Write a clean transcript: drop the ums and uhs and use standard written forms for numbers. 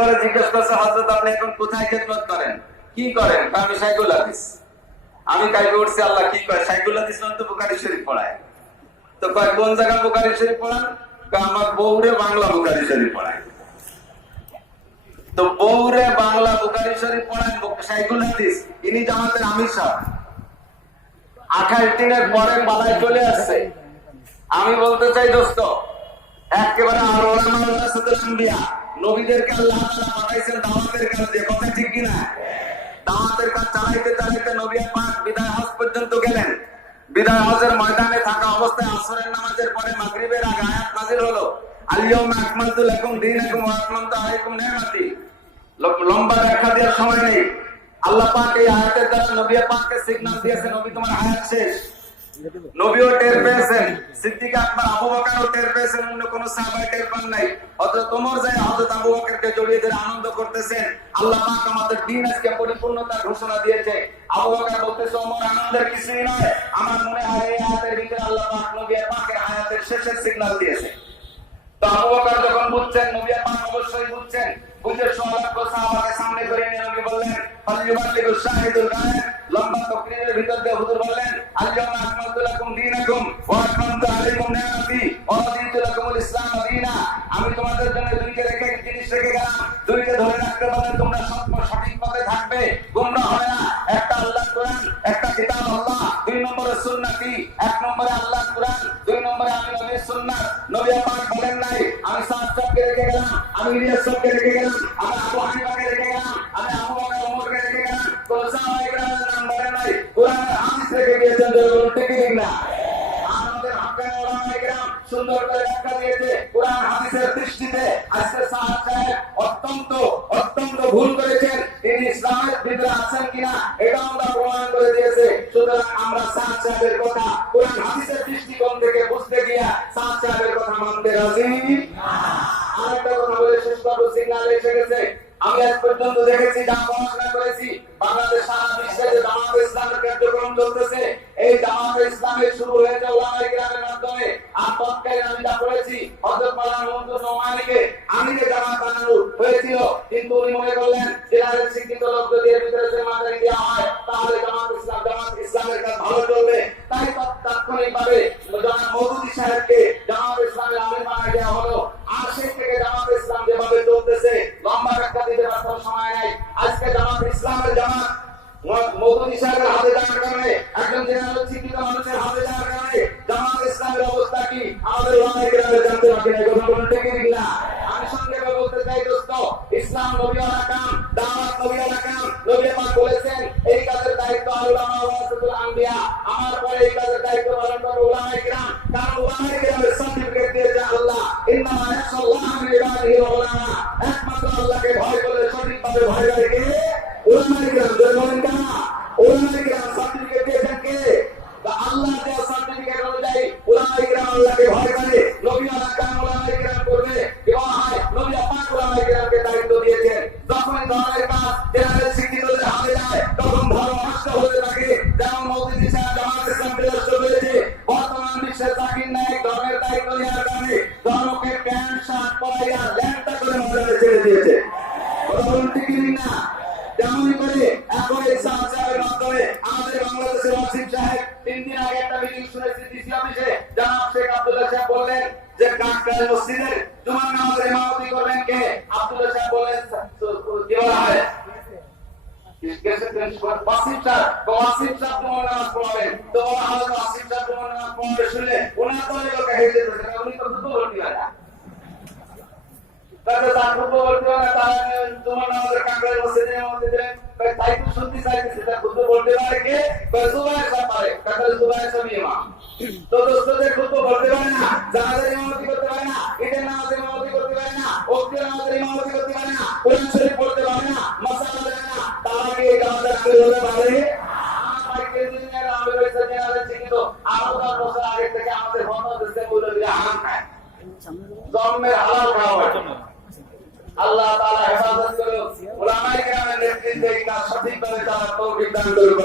এরপরে জিজ্ঞেস করছে হযরত আপনি এখন কোথায় খেদমত করেন, কি করেন? আমি শাইখুল হাদিস। আমি কাইবে উঠছি, আল্লাহ কি কয়? শাইখুল হাদিস মানে তো বুখারী শরীফ পড়ায়। তো কয় কোন জায়গা বুখারী শরীফ পড়ান? আমার বউরে বাংলা বুখারী শরীফ পড়ায়। তো বউরে বাংলা বুখারী শরীফ পড়ায় শাইখুল হাদিস, ইনি জামাতের আমির সাহেব। 28 দিনের পরে পালায় চলে আসছে। আমি বলতে চাই দোস্ত, একেবারে আর ওলামা ওয়ারাসাতুল আম্বিয়া, নবীদেরকে আল্লাহ তাআলা পাঠাইছেন দাওয়াতের কাজে, কথা ঠিক কিনা? দাওয়াতের কাজ চালাইতে চালাইতে নবী পাক বিদায় হজ পর্যন্ত গেলেন। বিদায় হজের ময়দানে থাকা অবস্থায় আসরের নামাজের পরে মাগরিবের আগে আয়াত নাযিল হলো, আল-ইয়াউমা আকমালতু লাকুম দীনাকুম ওয়া আতমামতু আলাইকুম নি'মাতি। লম্বা ব্যাখ্যা দেওয়ার সময় নেই। আল্লাহ পাক এই আয়াতের দ্বারা নবী পাককে সিগন্যাল দিয়েছেন, নবী তোমার হায়াত শেষ। নবীও টের পেয়েছেন, সিদ্দিক আকবর আবু বকরও টের পেয়েছেন, অন্য কোন সাহাবা টের পান নাই। হযরত ওমর যায় হযরত আবু বকরকে জড়িয়ে ধরে আনন্দ করতেছেন, আল্লাহ পাক আমাদের দ্বীন আজকে পরিপূর্ণতার ঘোষণা দিয়েছে। আবু বকর বলতেছে, ওমর আনন্দের কিছুই নয়, আমার মনে হয় এই আয়াতের ভিতরে আল্লাহ পাক নবী পাকের হায়াতের শেষের সিগন্যাল দিয়েছে। তো আবু বকর যখন বুঝছেন নবী পাক অবশ্যই বুঝছেন, বুঝে সোয়ালাত সাহাবাকে সামনে করে নিয়ে নবী বললেন, ফালইউবাল্লিগু শাহিদুল গায়ব। লম্বা তাকরীরের ভিতর দিয়ে হুজুর বললেন, আল-ইয়াউমা আকমালতু লাকুম দীনাকুম ওয়া আতমামতু আলাইকুম নি'মাতি ওয়া রাদিতু লাকুমুল ইসলাম দীনা। আমি তোমাদের জন্য দুইটা জিনিস রেখে গেলাম, দুইটা ধরে রাখতে পারলে তোমরা সঠিক পথে থাকবে, গোমরা হবে না। একটা আল্লাহর কোরআন, একটা কিতাব আল্লাহ, 2 নম্বরে সুন্নতি। 1 নম্বরে আল্লাহর কোরআন, 2 নম্বরে আমি নবীর সুন্নাত। নবী পাক বলেন নাই আমি সাহাবাকে রেখে গেলাম, আমি ইলিয়াসকে রেখে গেলাম, আমি আবু হানিফাকে রেখে গেলাম, আমি আবু বকর ওমরকে রেখে গেলাম। কোন সাহাবায়ে কেরামের নাম বলেন নাই, কোরআনের হাদিস রেখে গিয়েছেন, ঠিক কি না? আমাদের হাক্কানি ওলামায়ে কেরাম সুন্দর করে ব্যাখ্যা দিয়েছে কোরআন হাদিসের দৃষ্টিতে। আজকে সাহাব সাহেব অত্যন্ত ভুল করেছেন, তিনি ইসলামের ভিতরে আছেন কিনা এটা আমরা প্রমাণ করে দিয়েছে। সুতরাং আমরা সাহাব সাহেবের কথা কোরআন হাদিসের দৃষ্টিকোণ থেকে বুঝতে গিয়া সাহাব সাহেবের কথা মানতে রাজি না। আরেকটা কথা বলে শেষ করব, সিগন্যাল এসে গেছে। আমি আজ পর্যন্ত দেখেছি, যা পড়াশোনা করেছি, বাংলাদেশ সারা বিশ্বে যে জামাত ইসলামের কার্যক্রম চলতেছে, এই জামাত ইসলামের শুরু হয়েছে ওলামায়ে কেরামের মাধ্যমে। আর তৎকালীন আমি যা পড়েছি, হযরত মাওলানা মুহাম্মদ নোমানীকে আমিরে জামাত বানানো হয়েছিল, কিন্তু উনি মনে করলেন জেলার শিক্ষিত লোক যদি এর ভিতরে জামাতে দেওয়া হয় তাহলে জামাত ইসলামের কাজ ভালো চলবে। তাই তাৎক্ষণিকভাবে জনাব মওদুদী সাহেবকে জামাত ইসলামের আমির বানিয়ে দেওয়া হলো। আর সেই থেকে জামাত ইসলাম যেভাবে চলতেছে, লম্বা ব্যাখ্যা দিতে পারতাম, সময় নাই। আজকে জামাত ইসলামের জামাত মওদুদী সাহেবের হাতে যাওয়ার কারণে, একজন জেনারেল শিক্ষিত মানুষের হাতে যাওয়ার কারণে জামাত ইসলামের অবস্থা কি আমাদের ওলামায়ে কেরামের জানতে বাকি নাই, কথা বলেন ঠিক কি না? আমি সংক্ষেপে বলতে চাই দোস্ত, ইসলাম নবীওয়ালা কাম, দাওয়াত নবীওয়ালা কাম। নবী পাক বলেছেন এই কাজের দায়িত্ব উলামা ওয়ারাসাতুল আম্বিয়া, আমার পরে এই কাজের দায়িত্ব পালন করবে ওলামায়ে কেরাম। কারণ ওলামায়ে কেরামের সার্টিফিকেট দিয়েছে আল্লাহ, ইন্নামা ইয়াখশাল্লাহা মিন ইবাদিহিল উলামা। একমাত্র আল্লাহকে ভয় করে সঠিকভাবে ভয় করে কে? ওলামায়ে কেরাম। বলেন কেন? ওলামায়ে কেরাম সার্টিফিকেট দিয়েছেন কে? আল্লাহ দেওয়া সার্টিফিকেট অনুযায়ী ওলামায়ে কেরাম আল্লাহকে ভয় করে, নবীওয়ালা কাম ওলামায়ে কেরাম করবে। এবং নবী পাক ওলামায়ে কেরামকে দায়িত্ব দিয়েছেন, যখন ধর্মের কাজ জেনারেল শিক্ষিতদের হাতে যায় তখন ধর্ম নষ্ট হতে থাকে। যেমন মওদুদী সাহেব জামাত ইসলাম বিনষ্ট হয়েছে। বর্তমান বিশ্বে জাকির নায়েক ধর্মের দায়িত্ব নেওয়ার কারণে ধর্মকে প্যান্ট শার্ট পরাইয়া ল্যাংটা করে ময়দানে ছেড়ে দিয়েছে, কথা বলুন ঠিক না? যেমনই করে এখন এই সাহায্যের মাধ্যমে আমাদের বাংলাদেশের ওয়াসিম সাহেব 3 দিন আগে একটা মিটিং শুনেছি ডিসি অফিসে, জনাব শেখ আব্দুল্লাহ সাহেব বললেন যে কাকরাইল মসজিদের জুমার নামাজের ইমামতি করবেন কে? আব্দুল্লাহ সাহেব বলেন কি বলা হয়, ওয়াসিম সাহেব জুমার নামাজ পড়াবেন। তো বলা হলো ওয়াসিম সাহেব জুমার নামাজ পড়াবে শুনে ওনার তো অনেক লোক হেসে দিয়েছে, উনি তো দুটো ভর্তি হয় না, তাহলে তার খুব বলতে হয় না, তারা তোমার নামাজের কাকরাইল মসজিদে ইমামতি দিলেন। তাই তো শুনতে চাইতেছে তার খুব বলতে পারে কে? জুবায়ের সাহেব পারে, কাকরাইল জুবায়ের সাহেব ইমাম। তো দোস্তদের খুব বলতে পারে না, জানাজার ইমামতি করতে পারে না, ঈদের নামাজের ইমামতি করতে পারে না, ওক্তের নামাজের ইমামতি করতে পারে না, কোরআন শরীফ পড়তে পারে না, মাসালা জানে না, তারা কি এই জামাতের আমির হতে পারে? আমার ভাই কেজিনিয়ার আমির হয়েছে জেনারেল শিক্ষিত, আরো 10 বছর আগে থেকে আমাদের বাংলাদেশে মৌলবীরা হারাম খায়, জন্মের হালাল খাওয়া হয়। আল্লাহ তাআলা হেফাজত করুন, উলামায়ে কেরামের নেতৃত্বে এই কাজ সঠিকভাবে চালার তৌফিক দান করুন।